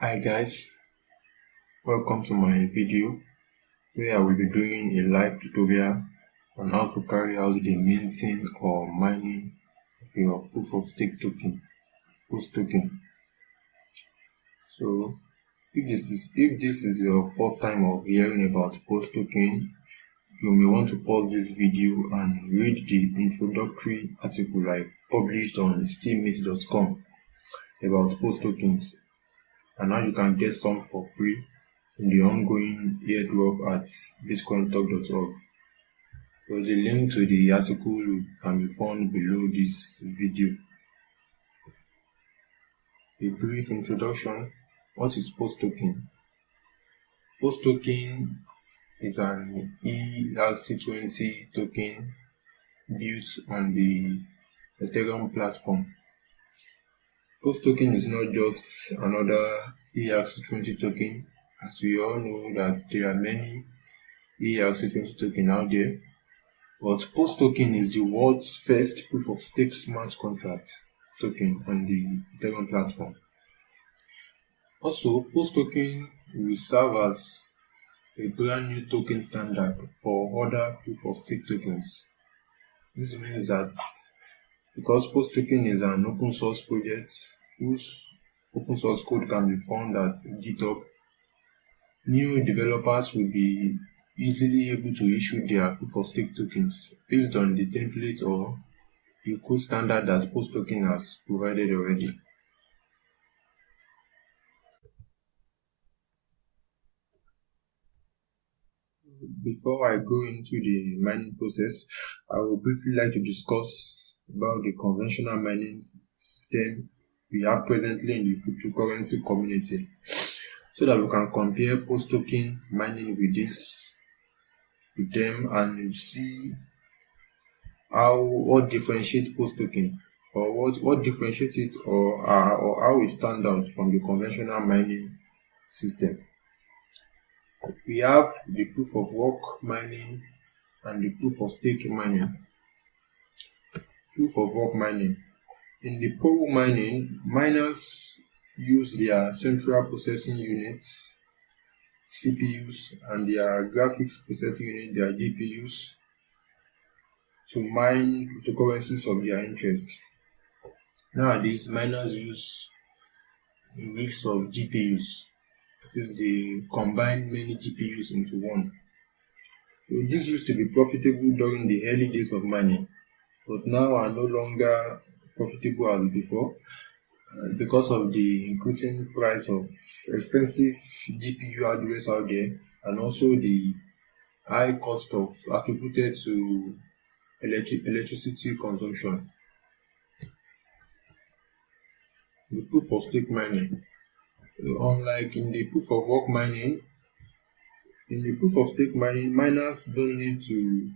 Hi guys, welcome to my video where I will be doing a live tutorial on how to carry out the minting or mining of your proof of stake token, PoSToken. So if this is your first time of hearing about PoSToken, you may want to pause this video and read the introductory article I published on steemit.com about PoStokens and how you can get some for free in the ongoing airdrop at bitcointalk.org. So the link to the article can be found below this video. A brief introduction. What is PoSToken? PoSToken is an ERC20 token built on the Ethereum platform. PoSToken is not just another ERC20 token, as we all know that there are many ERC20 tokens out there, but PoSToken is the world's first proof of stake smart contract token on the Ethereum platform. Also, PoSToken will serve as a brand new token standard for other proof of stake tokens. This means that because PoSToken is an open source project whose open source code can be found at GitHub, new developers will be easily able to issue their proof of stake tokens based on the template or the code standard that PoSToken has provided already. Before I go into the mining process, I would briefly like to discuss about the conventional mining system we have presently in the cryptocurrency community, so that we can compare PoSToken mining with them and see what differentiates PoSToken, or what differentiates it, or how it stands out from the conventional mining system. We have the proof of work mining and the proof of stake mining. Proof of work mining. In the PoW mining, miners use their central processing units, CPUs, and their graphics processing unit, their GPUs, to mine cryptocurrencies of their interest. Nowadays, miners use a mix of GPUs. That is, they combine many GPUs into one. So this used to be profitable during the early days of mining, but now are no longer profitable as before because of the increasing price of expensive GPU hardware out there, and also the high cost attributed to electricity consumption. The proof of stake mining. Unlike in the proof of work mining, in the proof of stake mining, miners don't need to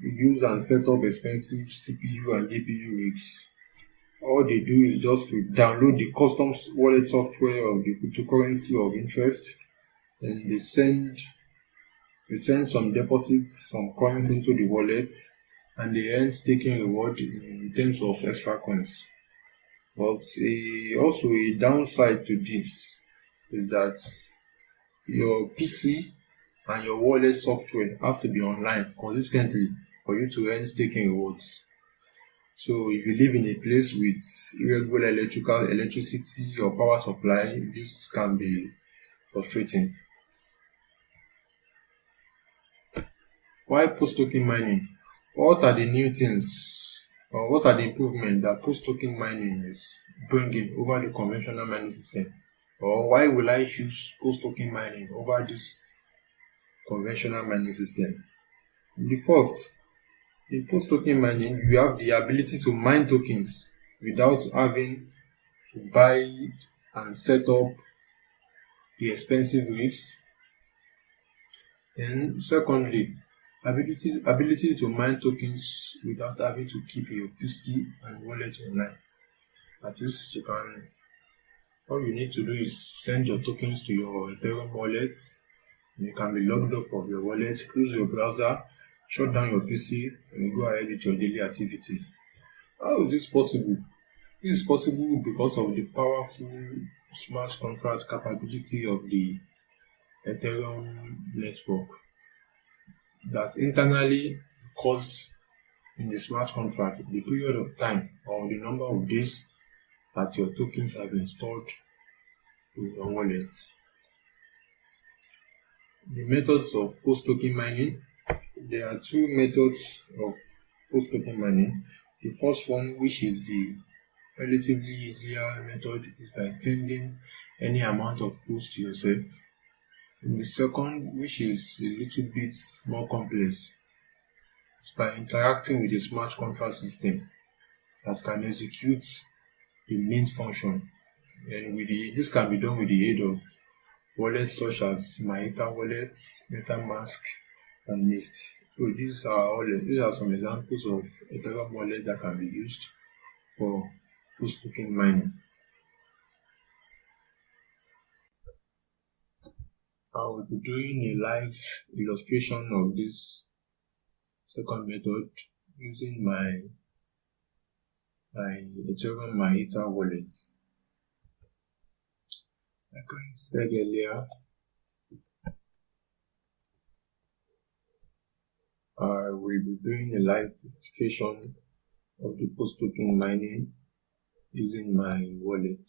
use and set up expensive CPU and GPU rigs. All they do is just to download the custom wallet software of the cryptocurrency of interest, and they send some deposits, some coins into the wallet, and they earn staking reward in terms of extra coins. But also a downside to this is that your PC and your wallet software have to be online consistently for you to earn staking rewards. So if you live in a place with irregular electricity or power supply, this can be frustrating. Why PoSToken mining? What are the new things, or what are the improvements that PoSToken mining is bringing over the conventional mining system? Or why will I choose PoSToken mining over this conventional mining system? The first, in PoSToken mining, you have the ability to mine tokens without having to buy and set up the expensive rigs. And secondly, ability to mine tokens without having to keep your PC and wallet online. That is, all you need to do is send your tokens to your Ethereum wallet. You can be logged up of your wallet, close your browser, shut down your PC, and go ahead with your daily activity. How is this possible? This is possible because of the powerful smart contract capability of the Ethereum network that internally records in the smart contract the period of time or the number of days that your tokens have been stored in your wallet. The methods of post-token mining. There are two methods of post-token mining. The first one, which is the relatively easier method, is by sending any amount of post to yourself. And the second, which is a little bit more complex, is by interacting with a smart contract system that can execute the mint function. And this can be done with the aid of wallets such as MyEther wallets, MetaMask, and Mist. So these are some examples of Ethereum wallets that can be used for post-token mining. I will be doing a live illustration of this second method using my Ethereum MyEther wallet. Like I said earlier, I will be doing a live illustration of the post-token mining using my wallet.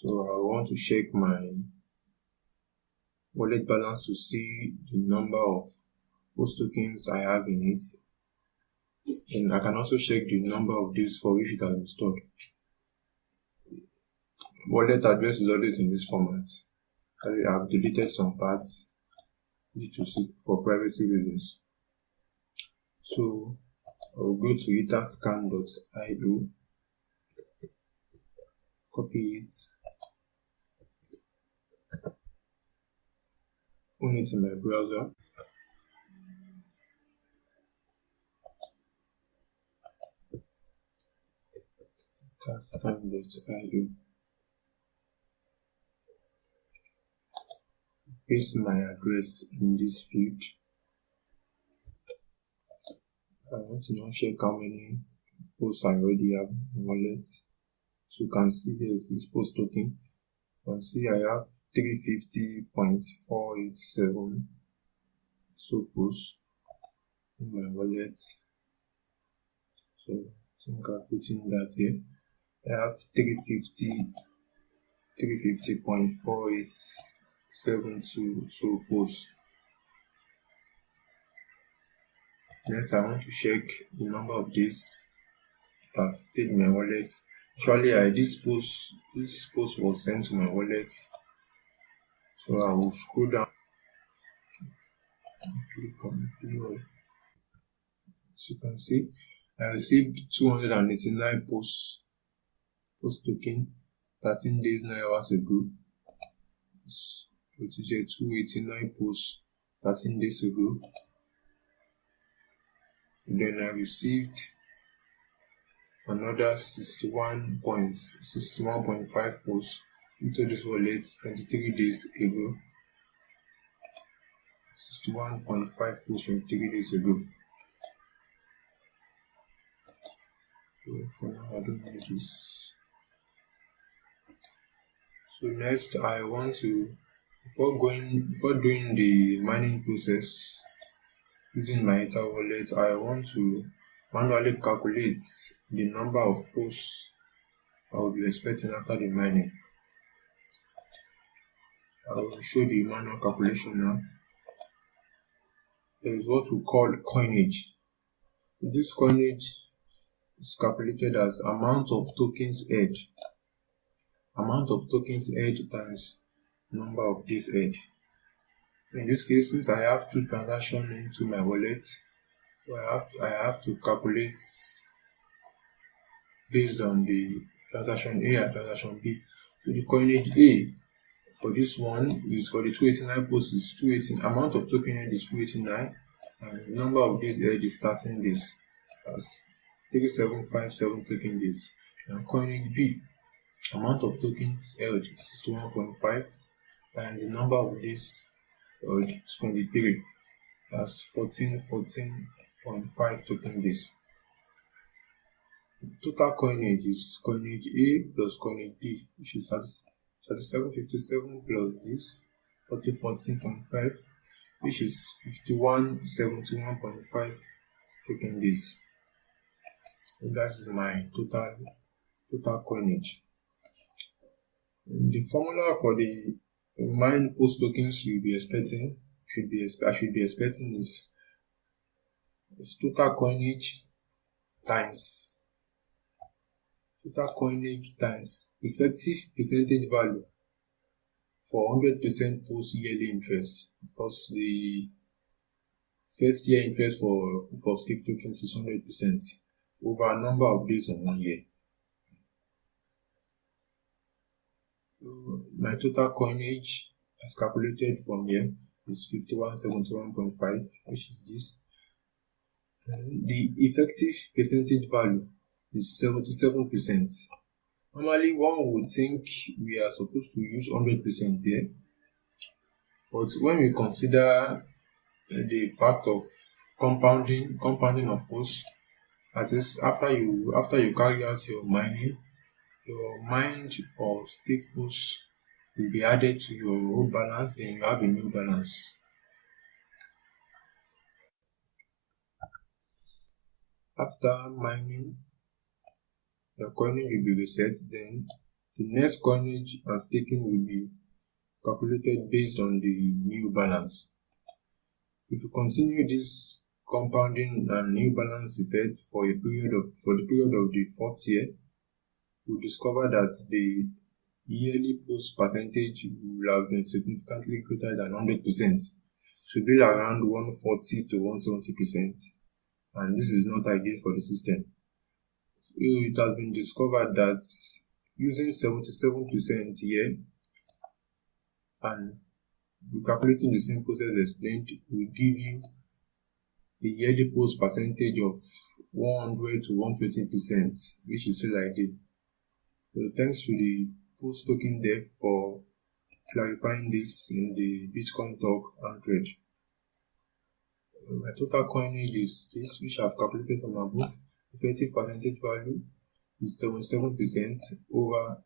So I want to check my wallet balance to see the number of post-tokens I have in it, and I can also check the number of days for which it has been stored. Wallet address is always in this format. I have deleted some parts due to for privacy reasons. So I will go to etherscan.io, copy it, open it in my browser. etherscan.io. Paste my address in this field. I want to now check how many posts I already have in wallet. So you can see here is post token. You can see I have 350.487 so posts in my wallet. So I think I've put in that here. I have 350.487 so posts. Next, I want to check the number of days it has stayed in my wallet. Actually, this post was sent to my wallet. So I will scroll down and click on view. As you can see, I received 289 post token 13 days 9 hours ago. It is a 289 posts 13 days ago. And then I received another 61.5 posts into this wallet 23 days ago. 61.5 posts 23 days ago. So for now, I don't need this. So next, I want to, before doing the mining process using my Ether wallet, I want to manually calculate the number of posts I will be expecting after the mining. I will show the manual calculation now. There is what we call coinage. This coinage is calculated as amount of tokens held. Amount of tokens held times number of days held. In this case, since I have two transactions into my wallet, so I have to calculate based on the transaction A and transaction B. So the coinage A for this one is for the 289 posts is 218. Amount of token held is 289, and the number of days held is 13 days. That's 3757 token days. And coinage B, amount of tokens held is 61.5, and the number of days held is 23. That's 14.5 token days. Total coinage is coinage A plus coinage B, which is 3757 plus this 4014.5, which is 5171.5 token days. So that is my total coinage. And the formula for the mined post tokens I should be expecting is total coinage times effective percentage value for 100% post yearly interest, because the first year interest for stake tokens is 100% over a number of days in 1 year. So my total coinage as calculated from here is 5171.5, which is this. And the effective percentage value is 77%. Normally, one would think we are supposed to use 100% here, but when we consider the fact of compounding of course, that is after you carry out your mining, your mined or stake post will be added to your old balance, then you have a new balance. After mining, your coinage will be reset, then the next coinage and staking will be calculated based on the new balance. If you continue this compounding and new balance effect for the period of the first year, you discover that the yearly post percentage will have been significantly greater than 100%. Should be around 140 to 170%, and this is not ideal for the system. So it has been discovered that using 77% here and calculating the same process explained will give you a yearly post percentage of 100 to 120%, which is still ideal. So thanks to the PoSToken dev for clarifying this in the Bitcoin talk and thread. My total coinage is this, which I have calculated from above. Effective percentage value is 77% over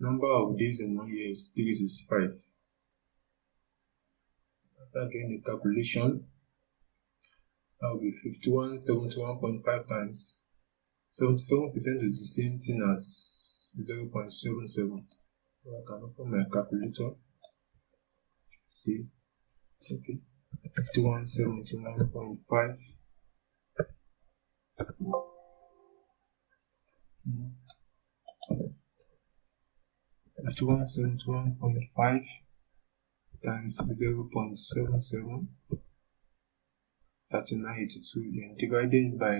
number of days in 1 year is 365. After doing the calculation, that will be 5171.5 times 77% is the same thing as 0.77. So I can open my calculator. See, okay, 5171.5. 5171.5 times 0.77, 3982, then divided by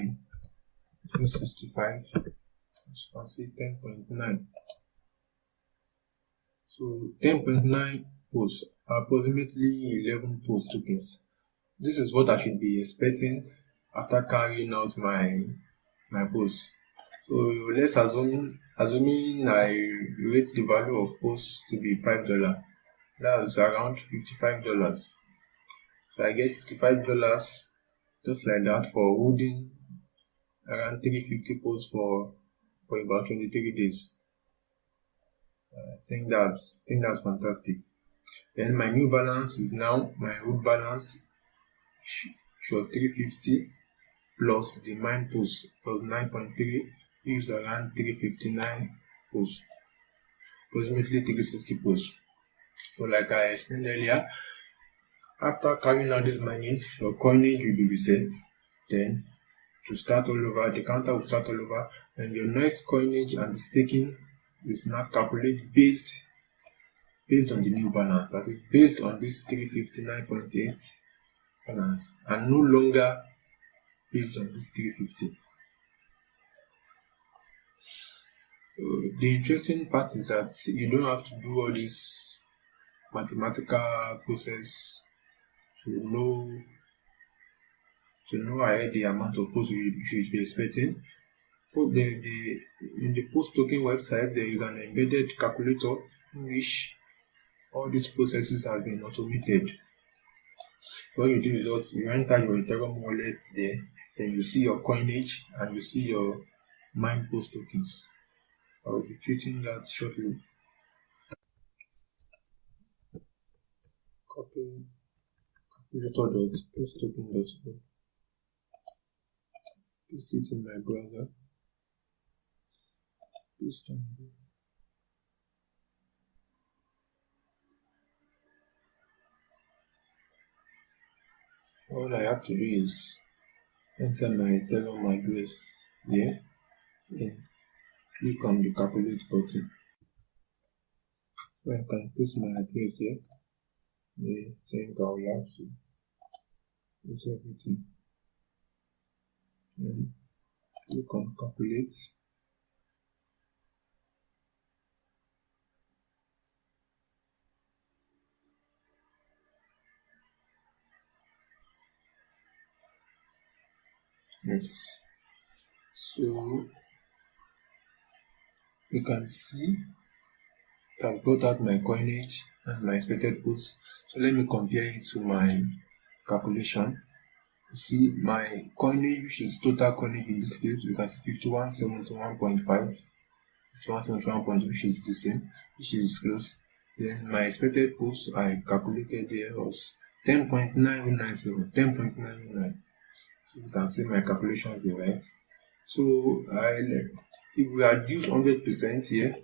265, as you can see 10.9. So 10.9 posts are approximately 11 post tokens. This is what I should be expecting after carrying out my post. So let's assuming I rate the value of post to be $5, that's around $55. So I get $55 just like that for holding around 350 posts for about 23 days. I think that's fantastic. Then my new balance is now my old balance, which was 350 plus the mine posts plus 9.3, is around 359 posts, approximately 360 posts. So like I explained earlier, after carrying out this mining, your coinage will be reset. Then to start all over, the counter will start all over, and your next coinage and the staking is now calculated based on the new balance, that is based on this 359.8 balance, and no longer based on this 350. The interesting part is that you don't have to do all this mathematical process to know ahead the amount of posts you should be expecting. But in the PoSToken website, there is an embedded calculator in which all these processes have been automated. What you do is just you enter your Ethereum wallet there, then you see your coinage and you see your mine post tokens. I will be treating that shortly. Copy calculator.posttoken.org. Paste it in my browser. Paste on here. All I have to do is enter my Ethereum address here, then click on the calculate button. So I can paste my address here. I think I will have to use everything. Then click on calculate. Yes. So you can see it has brought out my coinage and my expected post. So let me compare it to my calculation. You see my coinage, which is total coinage in this case, you can see 5171.5, 5171.2, which is the same, which is close. Then my expected post I calculated there was 10.997, 10.909. So you can see my calculation is right. So if we had used 100% here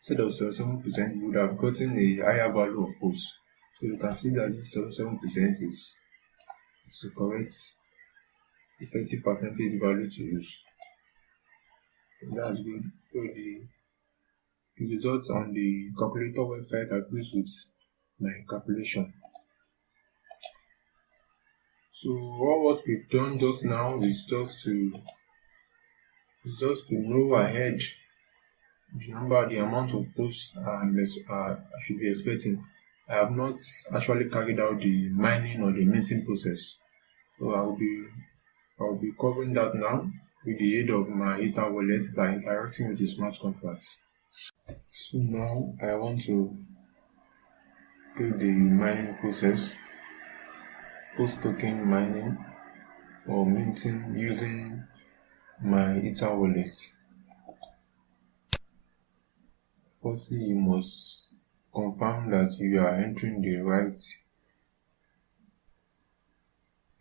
instead of 77%, we would have gotten a higher value of posts. So you can see that this 77% is the correct effective percentage value to use. So that's good. So the results on the calculator website agrees with my calculation. So what we've done just now is just to know ahead the amount of posts I should be expecting. I have not actually carried out the mining or the minting process, so I will be covering that now with the aid of my Ether wallet by interacting with the smart contracts. So now I want to do the mining process, PoSToken mining or minting using my Ether wallet. Firstly, you must confirm that you are entering the right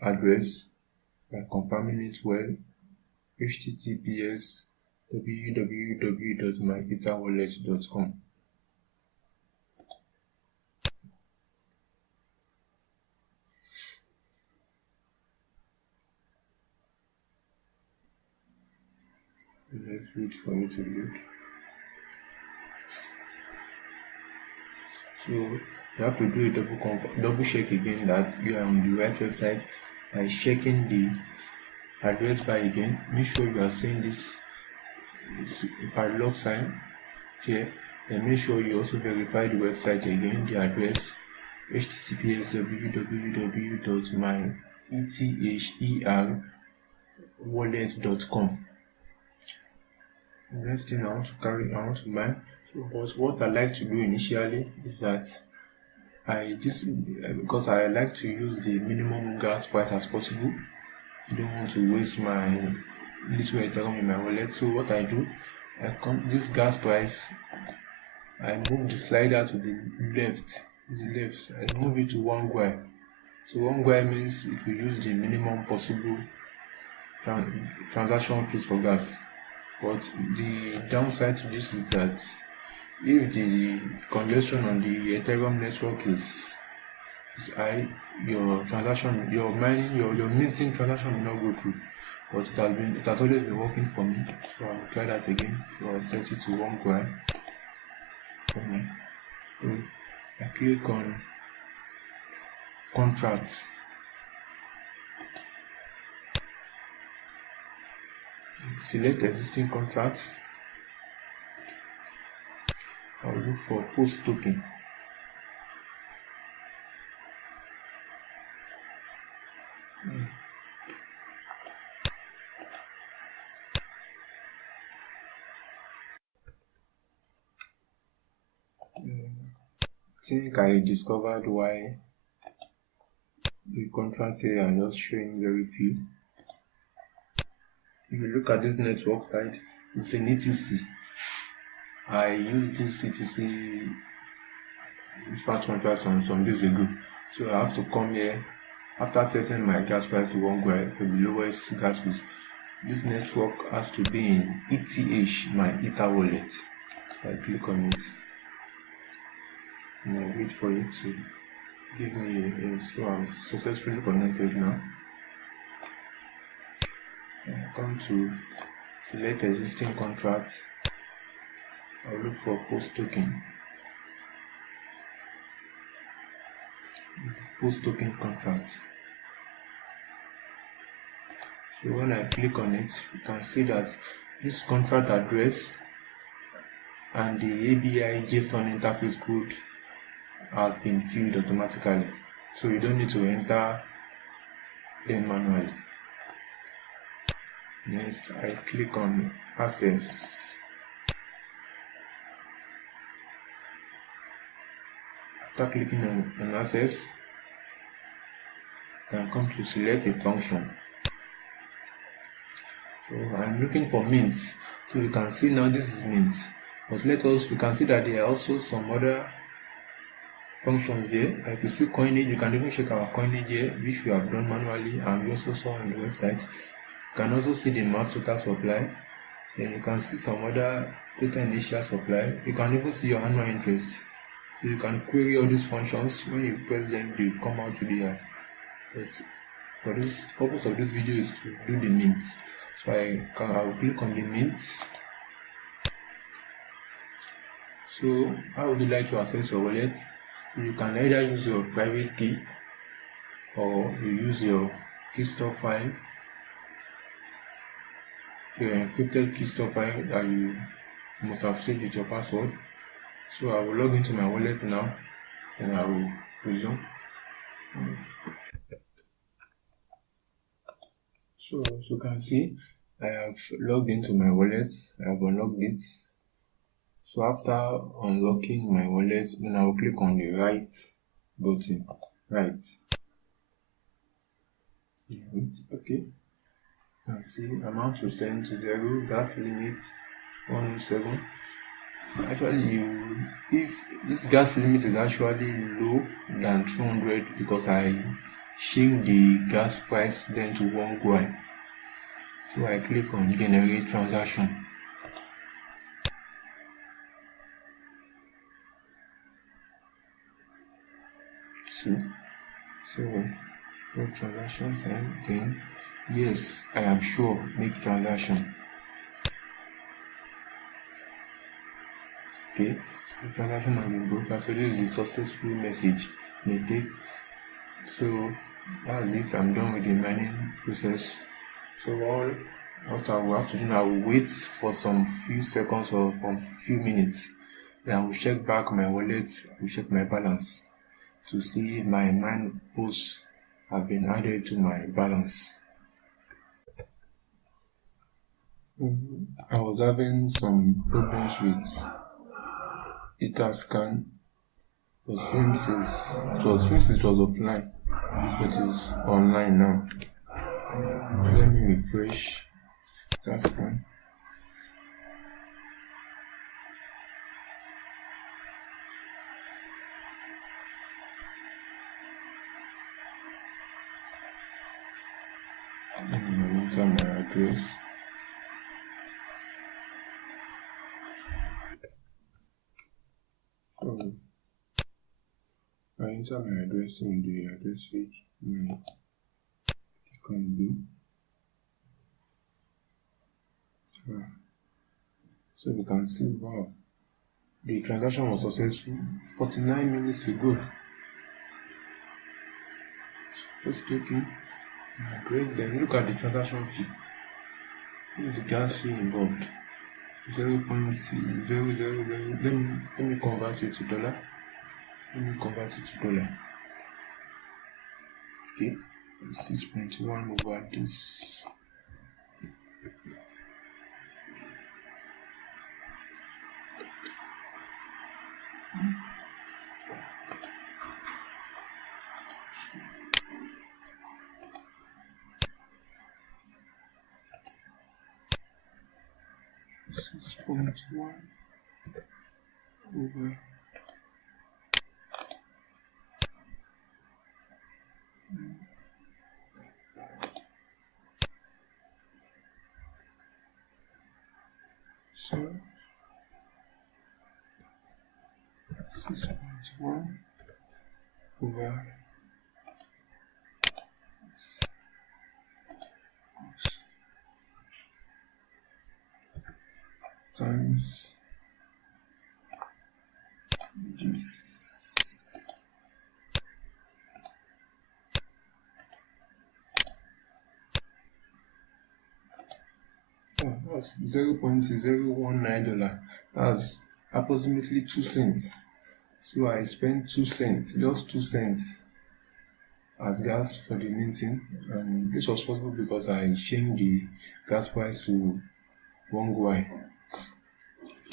address by confirming it well. https www.myetherwallet.com. Let's wait for it to load. So you have to do a double check again that you are on the right website by checking the address bar again. Make sure you are seeing this padlock sign here, and make sure you also verify the website again, the address https www.myetherwallet.com. Next thing I want to mine. But what I like to do initially is that because I like to use the minimum gas price as possible. I don't want to waste my little Ethereum in my wallet. So what I do, this gas price, I move the slider to the left. I move it to 1 guai. So 1 guai means it will use the minimum possible transaction fees for gas. But the downside to this is that if the congestion on the Ethereum network is high, your minting transaction will not go through. But it has always been working for me, so I will try that again. So I'll set it to 1 guai. So I click on contracts. Select existing contract. I'll look for PoSToken. I think I discovered why the contracts here are just showing very few. If you look at this network side, it's an ETC. I used this ETC smart contract some days ago. So I have to come here after setting my gas price to 1 guy for the lowest gas fees. This network has to be in ETH, my Ether wallet. So I click on it and I wait for it to give me so I'm successfully connected now. I come to select existing contracts. I'll look for PoSToken. PoSToken contract. So when I click on it, you can see that this contract address and the ABI JSON interface code has been filled automatically. So you don't need to enter them manually. Next, I click on access. After clicking on access, I can come to select a function. So I'm looking for mint. So you can see now this is mint. But we can see that there are also some other functions there. Like you see coinage, you can even check our coinage here, which we have done manually and we also saw on the website. You can also see the mass total supply. Then you can see some other total initial supply. You can even see your annual interest. So you can query all these functions. When you press them, they come out to the but for this purpose of this video is to do the mint. So I will click on the mint. So how would you like to access your wallet? You can either use your private key or you use your key store file, your encrypted key store file that you must have saved with your password. So I will log into my wallet now and I will resume. So as you can see, I have logged into my wallet. I have unlocked it. So after unlocking my wallet, then I will click on the right button. Right. Okay. You can see amount to send to 0, gas limit 107. Actually, if this gas limit is actually low than 200 because I changed the gas price then to 1 guai. So I click on generate transaction. So no transactions and then yes, I am sure make transaction. Okay, so the transaction has been broken. So this is the successful message may take. So that's it. I'm done with the mining process. So what I will have to do now, I will wait for some few seconds or some few minutes. Then I will check back my wallet. I will check my balance to see if my mine posts have been added to my balance. I was having some problems with Etherscan, but since it was offline, but it's online now. Let me refresh Etherscan. Enter my address. So I enter my address in the address page. Click on do. So you can see, wow, the transaction was successful 49 minutes ago. PoSToken. Great, then look at the transaction fee. What is the gas fee involved? 0.000. Let me convert it to dollar. Okay, 6.1 over this. 0.1 over so 6.1 over times this. Oh, that's $0.019. That's approximately 2 cents. So I spent 2 cents, just 2 cents as gas for the minting, and this was possible because I changed the gas price to 1 guai.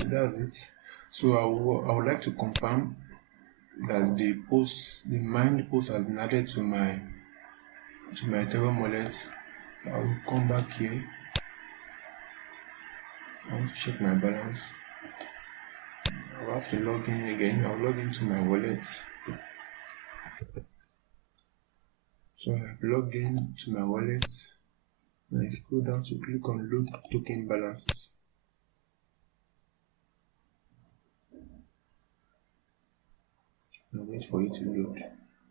So that's it. So I would like to confirm that the mined post has been added to my Ethereum wallet. I will come back here. I want to check my balance. I will have to log in again. I'll log into my wallet. So I have logged in to my wallet. And I scroll down to click on load token balances. Now wait for it to load.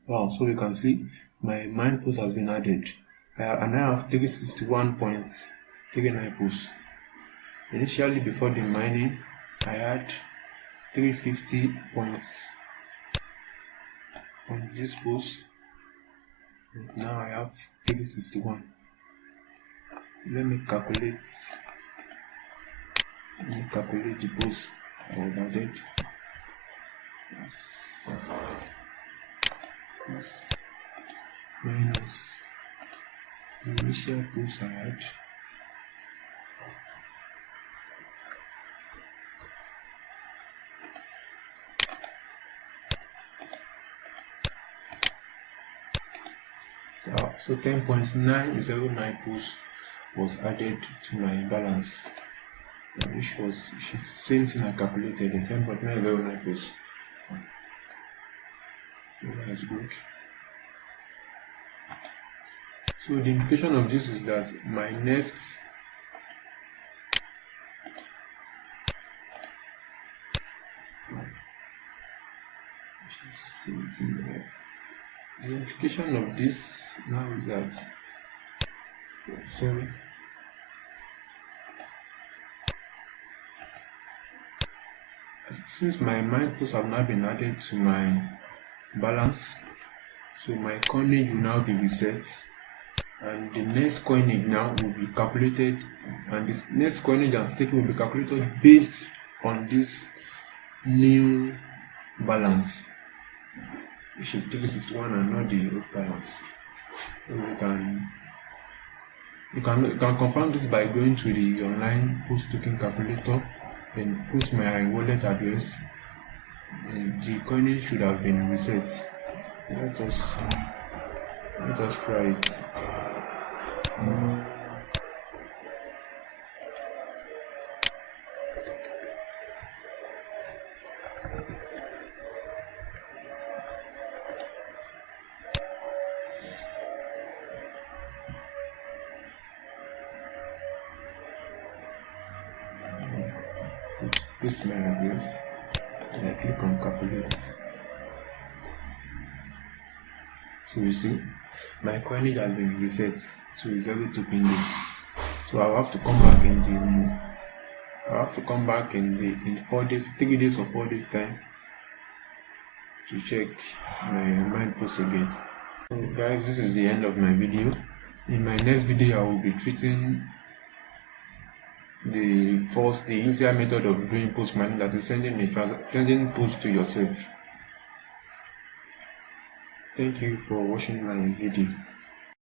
Wow, so you can see my mine post has been added. And I have 361.39 posts. Initially, before the mining, I had 350 points on this post. And now I have 361. Let me calculate the post I was added. Minus the initial post I had. So 10.909 posts was added to my balance, which was the same thing I calculated, the 10.909 posts. So that's good. So the implication of this is that my next the implication of this now is that since my mine posts have now been added to my balance, so my coinage will now be reset, and the next coinage now will be calculated, and this next coinage and staking will be calculated based on this new balance, which is 361 and not the old balance. So you can confirm this by going to the online PoSToken calculator and put my wallet address, and the coinage should have been reset. Let us try it. Paste my address and I click on calculate. So you see, my coinage has been reset to 0 token day. So I'll have to come back in 4 days, 3 days or 4 days time to check my mine post again. So guys, this is the end of my video. In my next video I will be treating the easier method of doing post mining, that is sending post to yourself. Thank you for watching my video.